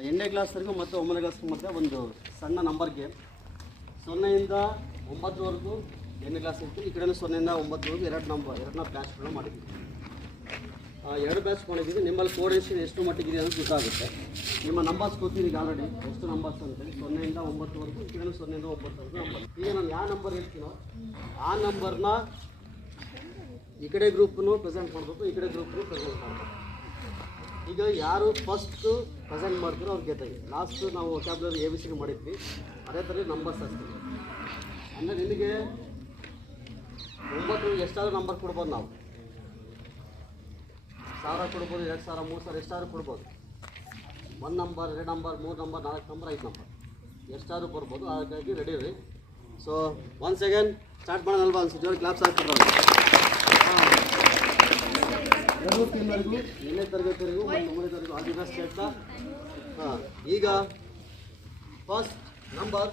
ಎಂಟನೇ ಕ್ಲಾಸ್ವರೆಗೂ ಮತ್ತು ಒಂಬತ್ತನೇ ಕ್ಲಾಸ್ಗೂ ಮಧ್ಯೆ ಒಂದು ಸಣ್ಣ ನಂಬರ್ ಗೇಮ್ ಸೊನ್ನೆಯಿಂದ ಒಂಬತ್ತುವರೆಗೂ ಎಂಟನೇ ಕ್ಲಾಸ್ ಇತ್ತು ಈ ಕಡೆಯೂ ಸೊನ್ನೆಯಿಂದ ಒಂಬತ್ತುವರೆಗೂ ಎರಡು ನಂಬರ್ ಎರಡನ್ನ ಬ್ಯಾಚ್ಗಳನ್ನ ಮಾಡಿದ್ದೀವಿ. ಎರಡು ಬ್ಯಾಚ್ ಮಾಡಿದ್ದೀವಿ. ನಿಮ್ಮಲ್ಲಿ ಕೋರ್ಡಿನೇಷನ್ ಎಷ್ಟು ಮಟ್ಟಿಗಿದೆ ಅಂತ ಗೊತ್ತಾಗುತ್ತೆ. ನಿಮ್ಮ ನಂಬರ್ಸ್ ಗೊತ್ತಿದೆ ಈಗ ಆಲ್ರೆಡಿ ಎಷ್ಟು ನಂಬರ್ಸ್ ಅಂತೇಳಿ. ಸೊನ್ನೆಯಿಂದ ಒಂಬತ್ತುವರೆಗೂ, ಈ ಕಡೆನೂ ಸೊನ್ನೆಯಿಂದ ಒಂಬತ್ತುವರೆಗೂ ನಂಬರ್ ಈಗ ನಾನು ಯಾವ ನಂಬರ್ ಹೇಳ್ತೀನೋ, ಆ ನಂಬರ್ನ ಈ ಕಡೆ ಗ್ರೂಪ್ನು ಪ್ರೆಸೆಂಟ್ ಮಾಡಬೇಕು, ಈ ಕಡೆ ಗ್ರೂಪ್ನು ಪ್ರೆಸೆಂಟ್ ಮಾಡಬೇಕು. ಈಗ ಯಾರು ಫಸ್ಟ್ ಪ್ರೆಸೆಂಟ್ ಮಾಡ್ತಾರೋ ಅವ್ರು ಗೆದ್ದಾಗೆ. ಲಾಸ್ಟ್ ನಾವು ಕ್ಯಾಬ್ಲರ್ ಎ ಬಿ ಸಿ ಮಾಡಿದ್ವಿ. ಅದೇ ಥರ ನಂಬರ್ಸ್ ಹಾಕ್ತೀವಿ ಅಂದರೆ ನಿಮಗೆ ಒಂಬತ್ತು, ಎಷ್ಟಾದರೂ ನಂಬರ್ ಕೊಡ್ಬೋದು ನಾವು. ಸಾವಿರ ಕೊಡ್ಬೋದು, ಎರಡು ಸಾವಿರ, ಮೂರು ಸಾವಿರ, ಎಷ್ಟಾದರೂ ಕೊಡ್ಬೋದು. ಒಂದು ನಂಬರ್ ಎರಡು ನಂಬರ್ ಮೂರು ನಂಬರ್ ನಾಲ್ಕು ನಂಬರ್ ಐದು ನಂಬರ್ ಎಷ್ಟಾದರೂ ಬರ್ಬೋದು ಹಾಗಾಗಿ ರೆಡಿ ರೀ ಸೊ ಒನ್ ಸೆಕೆಂಡ್ ಸ್ಟಾರ್ಟ್ ಮಾಡೋಣಲ್ವಾ? ಅನ್ಸುತ್ತೆ ಕ್ಲಾಪ್ಸ್ ಹಾಕ್ತಿದ್ರು ತಿಂಗಳಿಗೂ ಏಳನೇ ತರಗತಿವರೆಗೂ ಮತ್ತು ತರಗತಿ ಹೇಳ್ತಾ ಹಾಂ ಈಗ ಫಸ್ಟ್ ನಂಬರ್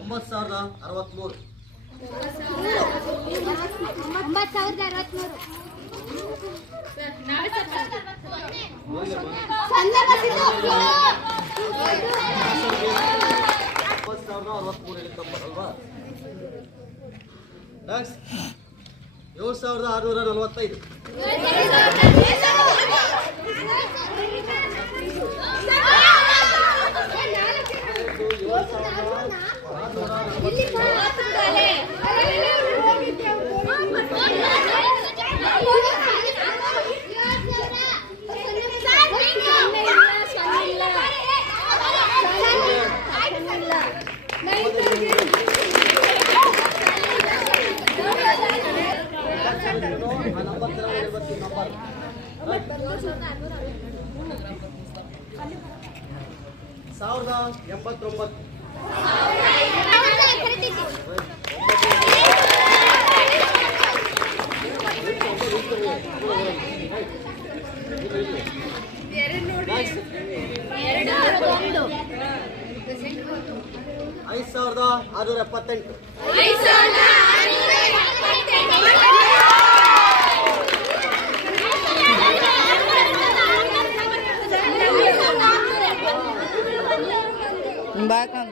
ಒಂಬತ್ತು ಸಾವಿರದ ಅರವತ್ತ್ಮೂರು ಒಂಬತ್ತು ಸಾವಿರದ ಬರ್ತಿದ್ದು. ಒಂಬತ್ತು ಸಾವಿರದ ಅರವತ್ತ್ಮೂರು ಅಲ್ವಾ? ನೆಕ್ಸ್ಟ್ ಏಳು ಸಾವಿರದ ಆರುನೂರ ನಲವತ್ತೈದು. ಏಳು ಸಾವಿರದ ಆರುನೂರ ನಲವತ್ತೈದು ಆ ನಂಬರ್ ತರ ಇವತ್ತಿನ ನಂಬರ್ ಸಾವಿರದ ಎಂಬತ್ತೊಂಬತ್ತು ಐದು ಸಾವಿರದ ಆರುನೂರ ಎಪ್ಪತ್ತೆಂಟು. back. on